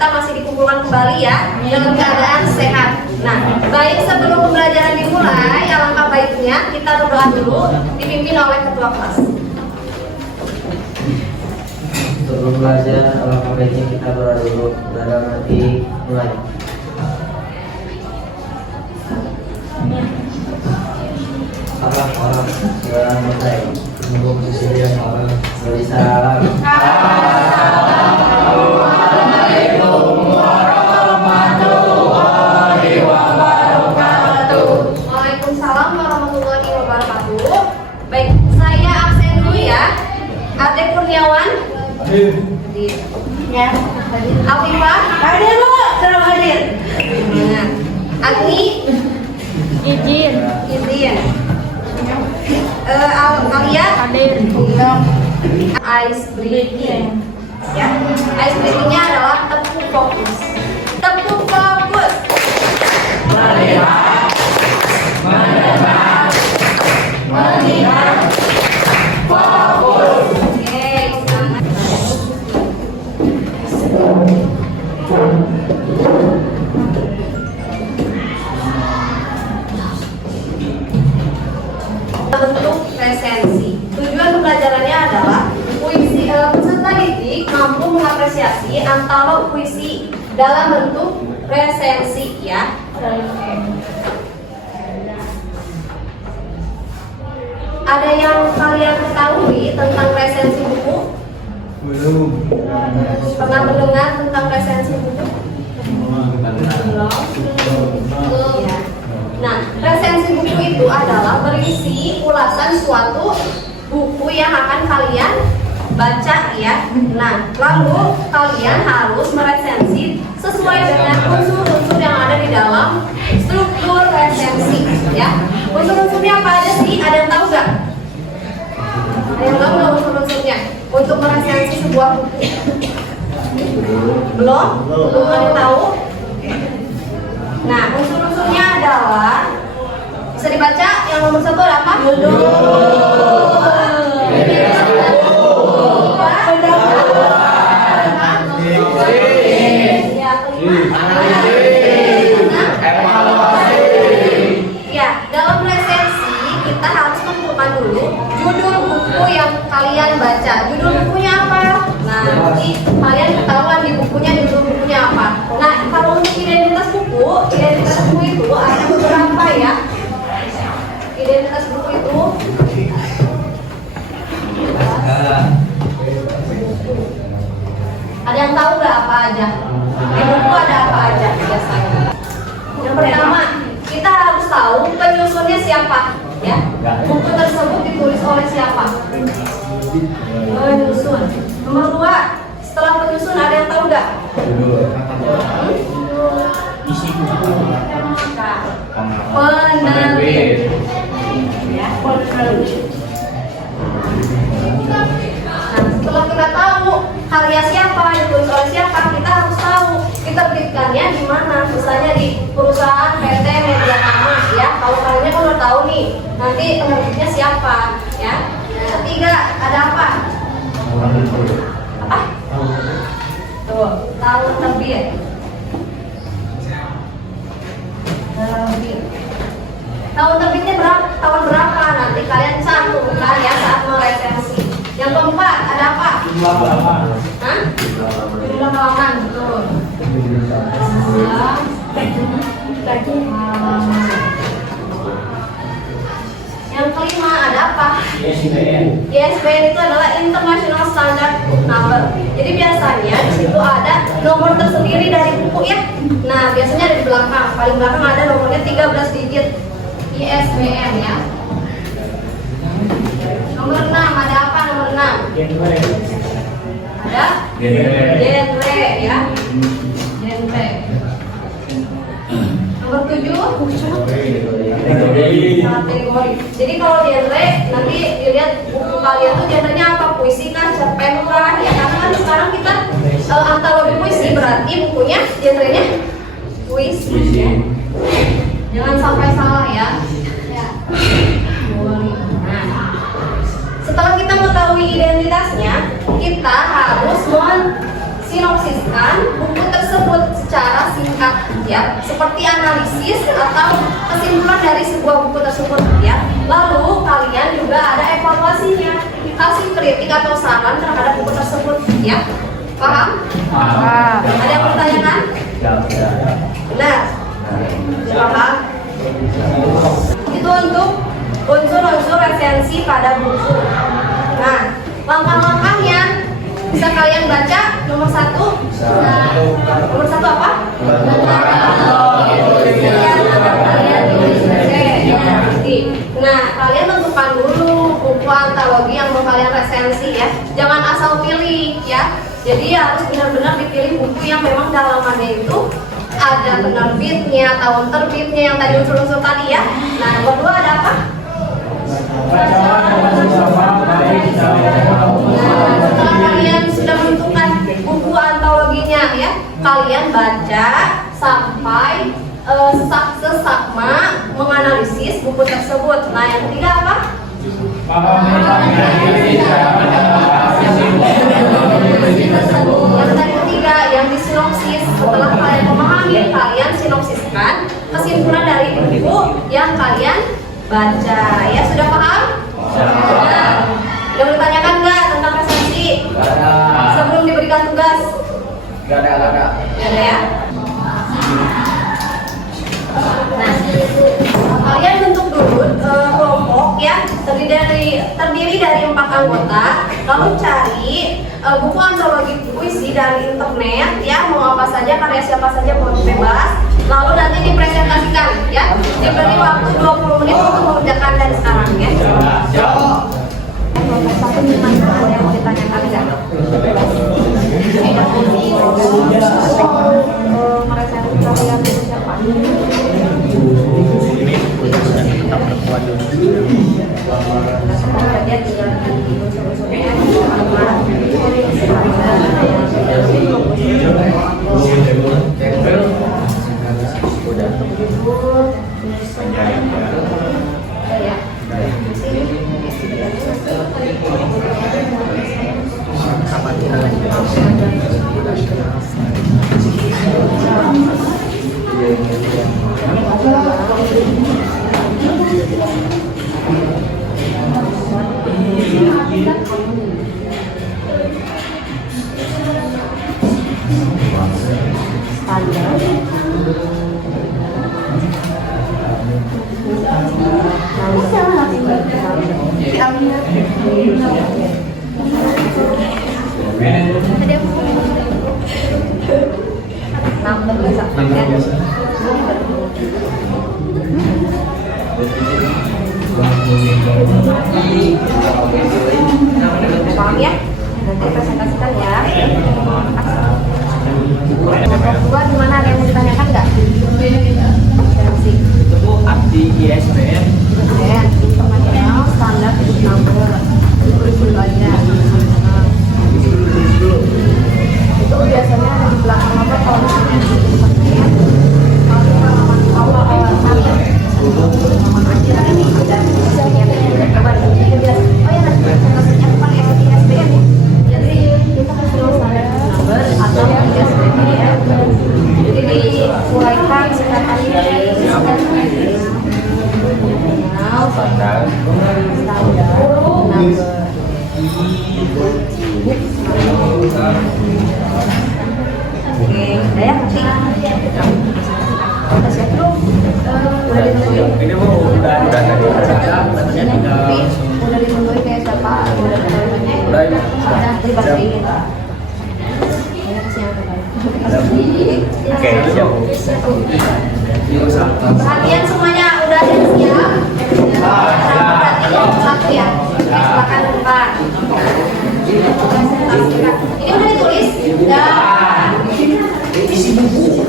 kita masih dikumpulkan kembali ya dalam keadaan sehat. Nah, baik sebelum pembelajaran dimulai, alangkah baiknya kita berdoa dulu dipimpin oleh ketua kelas. Sebelum belajar, alangkah baiknya kita berdoa dulu. Dalam hati mulai. Orang dalam mulai. Menunggu kesediaan orang beri salam. Assalamualaikum warahmatullahi wabarakatuh. Waalaikumsalam warahmatullahi wabarakatuh. Baik, saya absen dulu ya. Ade Kurniawan. Hadir. Ya, hadir. Alifah. Hadir Bu, selalu hadir. Agni. Izin. Alia. Hadir. Ice breathing. Ya, ice breathingnya adalah tepuk fokus. Tepuk fokus. Melihat, mendengar, melihat, fokus. Oke, sangat. Bentuk presensi. Tujuan pembelajarannya adalah peserta didik mampu mengapresiasi antara puisi dalam bentuk presensi ya. Ada yang kalian ketahui tentang resensi buku? Belum. Pernah mendengar tentang resensi buku? Belum ya. Nah, resensi buku itu adalah berisi ulasan suatu buku yang akan kalian baca ya. Nah, lalu kalian harus meresensi sesuai dengan unsur-unsur yang ada di dalam struktur resensi ya. Unsur-unsurnya apa aja sih? Ada yang tahu nggak? Ada yang tahu nggak unsur-unsurnya untuk meresensi sebuah buku? Belum? Belum ada yang tahu? Nah, unsur-unsurnya adalah, bisa dibaca yang nomor 1 ada apa? Ya, dalam resensi kita harus tentukan dulu judul buku yang kalian baca. Judul bukunya apa? Nah, nanti kalian ketahuan di bukunya judul bukunya apa. Nah, kalau untuk identitas buku itu ada beberapa ya. Identitas buku itu ada yang tahu nggak apa aja? Di buku ada apa aja biasanya? Yang pertama, kita harus tahu penyusunnya siapa, ya. Buku tersebut ditulis oleh siapa? Penyusun. Nomor 2, setelah penyusun ada yang tahu nggak? Penerbit. Ya, penerbit. Nah, setelah kita tahu karya siapa, ditulis oleh siapa, kita harus tahu diterbitkannya di mana. Misalnya di perusahaan PT Media Tama, ya. Kalau kalian kan udah tahu nih, nanti penerbitnya siapa, ya. Yang ketiga ada apa? Apa? Tuh, tahun terbit. Tahun terbitnya tahun berapa? Nanti kalian cantumkan ya saat meresensi. Yang keempat ada apa? Jumlah halaman. Hah? Jumlah halaman, betul. Yang kelima ada apa? ISBN. ISBN itu adalah International Standard Book Number. Jadi biasanya di situ ada nomor tersendiri dari buku ya. Nah, biasanya ada di belakang. Paling belakang ada nomornya 13 digit. ISBN ya. Nomor 6 ada apa? Nomor 6. Genre. Ada genre ya. Genre. Nomor 7 kategori. Jadi kalau genre nanti dilihat buku kalian tuh genrenya apa? Puisi kah, cerpen kah? Ya karena kan sekarang kita antologi puisi berarti bukunya genrenya puisi ya. Jangan sampai salah ya. Nah, setelah kita mengetahui identitasnya, kita harus mensinopsiskan buku tersebut secara singkat ya, seperti analisis atau kesimpulan dari sebuah buku tersebut ya. Lalu kalian juga ada evaluasinya, kasih kritik atau saran terhadap buku tersebut ya. Paham? Paham. Ada yang bertanyakan? Benar? Paham? Itu untuk unsur-unsur resensi pada buku. Nah, langkah-langkahnya bisa kalian baca. Nomor 1. Nomor 1 apa? Nah, kalian tentukan dulu buku antologi yang mau kalian resensi ya. Jangan asal pilih ya. Jadi harus benar-benar dipilih buku yang memang dalamannya itu ada penerbitnya, tahun terbitnya, yang tadi unsur-unsur tadi ya. Nah, nomor 2 ada apa? Nah, setelah kalian sudah menentukan buku antologinya ya, kalian baca sampai sesakma menganalisis buku tersebut. Nah, yang ketiga apa? Yang tadi ketiga, yang disinopsis. Setelah kalian memahami, kalian sinopsiskan kesimpulan dari buku yang kalian baca. Ya, sudah paham? Nah, yang ditanyakan nggak tentang resensi? Sebelum diberikan tugas? Gak ada. Gak ada ya? Nah, kalian bentuk dulu kelompok ya, terdiri dari 4 anggota. Lalu cari buku antologi puisi dari internet ya, mau apa saja, karya siapa saja, mau bebas. Lalu nanti dipresentasikan ya. Diberi waktu 20 menit untuk mengerjakan dari sekarang ya. Satu gimana? Ada yang mau ditanyakan nggak? Meresensi siapa? Paham ya? Nanti presentasikan ya. Kedua, gimana, ada yang mau ditanyakan nggak? Resensi. Itu arti ISBN. Internasional standar hidup number. Dulu aja. Itu biasanya ada di belakang apa kalau misalnya di internet. Kalau halaman awal halaman aja ada coba dilihat. Oh ya, nanti presentasinya bukan ISBN ya. Jadi internasional standar hidup number atau ISBN ya. Jadi diuraikan singkatannya standar number. Oke, udah ya, nanti kita siap belum? Udah ditentuin? Ini mau udah tadi katanya tinggal Udah ditentuin kayak siapa? Udah ditentuinnya? Udah ini. Nanti pastiin. Ini kasih yang terbaik. Oke, siap. Perhatian semuanya, udah ada yang siap? Satu ya. Silakan depan. Ini udah ditulis? Udah. Isi buku.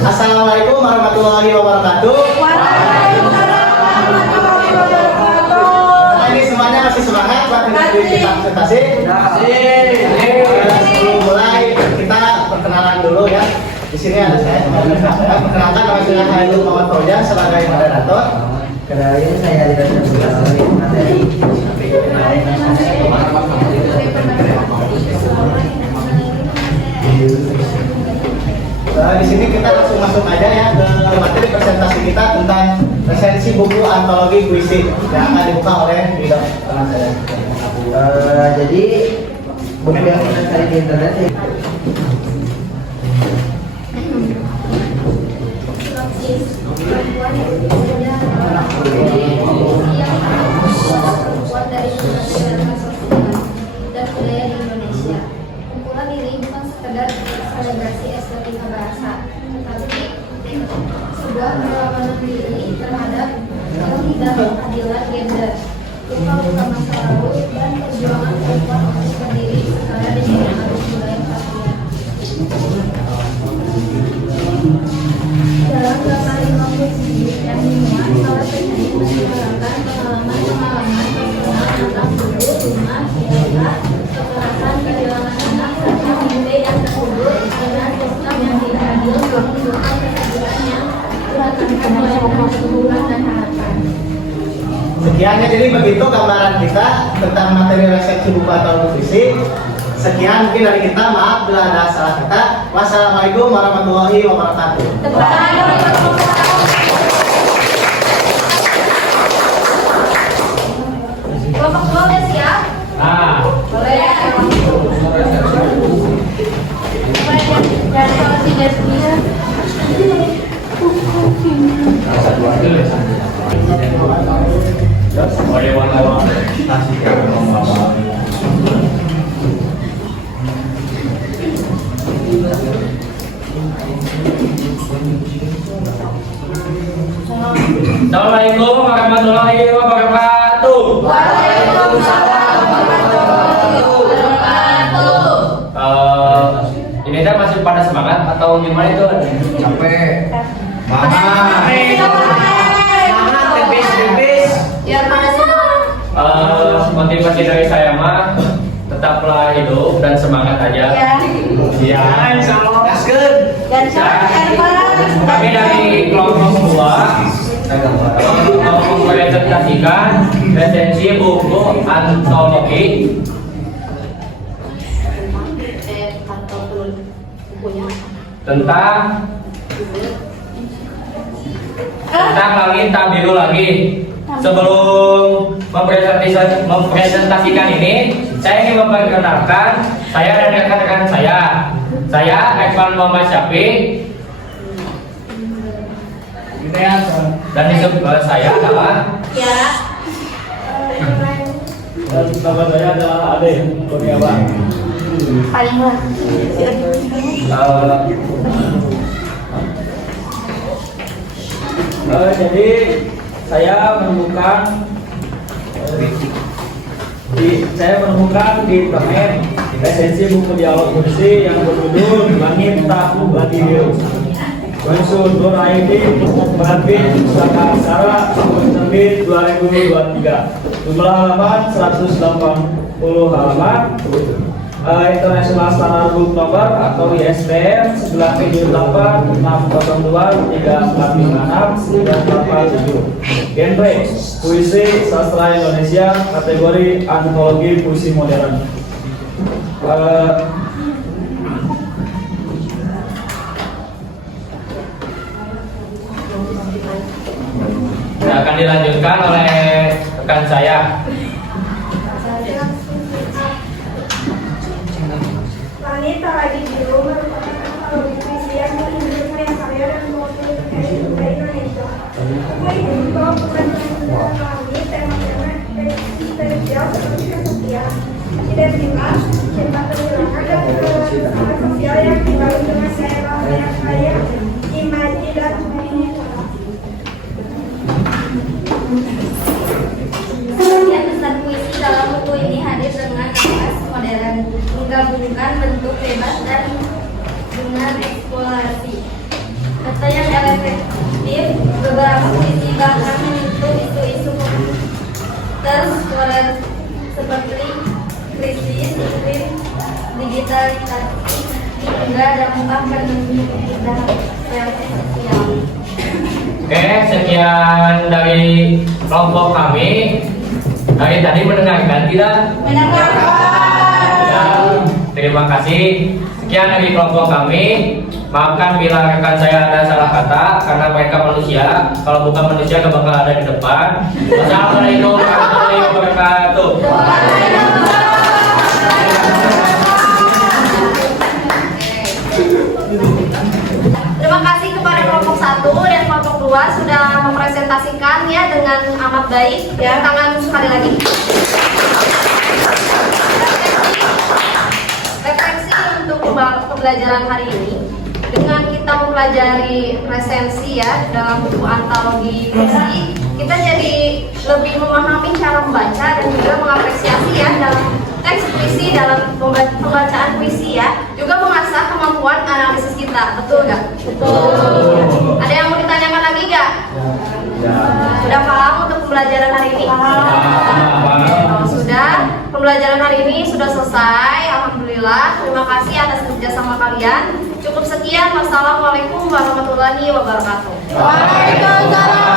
Assalamualaikum warahmatullahi wabarakatuh. Nah, ini semuanya masih semangat buat mengikuti kita presentasi. Sebelum mulai kita perkenalan dulu ya. Di sini ada saya perkenalkan nama saya Hairul Muhammad Fauzan sebagai moderator. Kenalin saya Ridwan Abdullah dari materi Di sini kita langsung masuk aja ya ke materi presentasi kita tentang resensi buku antologi puisi yang akan dibuka oleh bidang teman saya. Jadi buku yang kita cari di internet ya. dan budaya di Indonesia. Kumpulan ini bukan sekedar selebrasi estetika bahasa, tetapi sebuah perlawanan diri terhadap ketidakadilan gender, luka-luka masa lalu, dan perjuangan perempuan untuk berdiri setara dengan arus budaya patriarki. Dalam gambar 50 yang dimuat, para penyanyi menceritakan pengalaman-pengalaman personal tentang dulu, rumah, biaya, kekerasan, kehilangan anak, serta mimpi yang terkubur dengan sistem yang tidak adil menunjukkan kesadaran yang dirasakan oleh kebutuhan dan harapan. Sekian ya, jadi begitu gambaran kita tentang materi resepsi buku atau puisi. Sekian mungkin dari kita, maaf bila ada salah kata. Wassalamualaikum warahmatullahi wabarakatuh. Kelompok dua udah siap? Boleh ya? Dari kelas 3 Assalamualaikum warahmatullahi wabarakatuh. Waalaikumsalam warahmatullahi wabarakatuh. Ini dah masih pada semangat atau gimana itu? Capek. Semangat, tipis-tipis. Biar pada semua. Motivasi dari saya mah tetaplah hidup dan semangat aja. Ya. Ya, insyaallah. Gaskeun. Dan siapa? Kami dari kelompok 2 mempresentasikan resensi buku antologi tentang langit tak biru lagi. Sebelum mempresentasikan ini, saya ingin memperkenalkan saya dan rekan-rekan saya. Saya Ekman Muhammad Syafiq. Dan di sebelah saya adalah Ya. dan sahabat saya adalah Ade Kurniawan. Paling lah. Jadi saya menemukan di internet resensi buku dialog puisi yang berjudul Langit Tak Biru. Unsur Nur Aidi penerbit Pustaka Aksara terbit 2023. Jumlah halaman 180 halaman. International Standard Book Number atau ISBN 978-602-3456-987. Genre puisi sastra Indonesia, kategori antologi puisi modern. Akan dilanjutkan oleh rekan saya. Langit Tak Lagi Biru merupakan antologi puisi yang menunjukkan karya dan mewakili budaya Indonesia. Buku ini membawa peran tentang langit, tema-tema eksistensial seperti kesepian, identitas, cinta kehilangan, dan kehilangan sosial yang dibalut dengan daerah yang kaya, imaji, dan budaya. Sebagian besar puisi dalam buku ini hadir dengan nafas modern, menggabungkan bentuk bebas dan dengan eksplorasi. Kata yang efektif, beberapa puisi bahkan menyentuh isu-isu terpopuler seperti krisis iklim, digitalisasi, bangga dan akan mendukung kita yang sosial. Oke, sekian dari kelompok kami. Dari tadi mendengarkan tidak? Ya, terima kasih. Sekian dari kelompok kami. Maafkan bila rekan saya ada salah kata karena mereka manusia. Kalau bukan manusia gak bakal ada di depan. Wassalamualaikum warahmatullahi wabarakatuh. Terima kasih kepada kelompok 1 dan kelompok 2 sudah mempresentasikan ya dengan amat baik. Ya, tangan sekali lagi. Refleksi untuk pembelajaran hari ini. Dengan kita mempelajari resensi ya dalam buku antologi puisi, kita jadi lebih memahami cara membaca dan juga mengapresiasi ya dalam teks puisi, dalam pembacaan puisi ya, juga mengasah kemampuan analisis kita. Betul nggak? Betul. Ada yang mau ditanyakan lagi nggak? Sudah paham untuk pembelajaran hari ini? Kalau sudah, pembelajaran hari ini sudah selesai. Alhamdulillah. Terima kasih atas kerjasama kalian. Cukup sekian. Wassalamualaikum warahmatullahi wabarakatuh. Waalaikumsalam.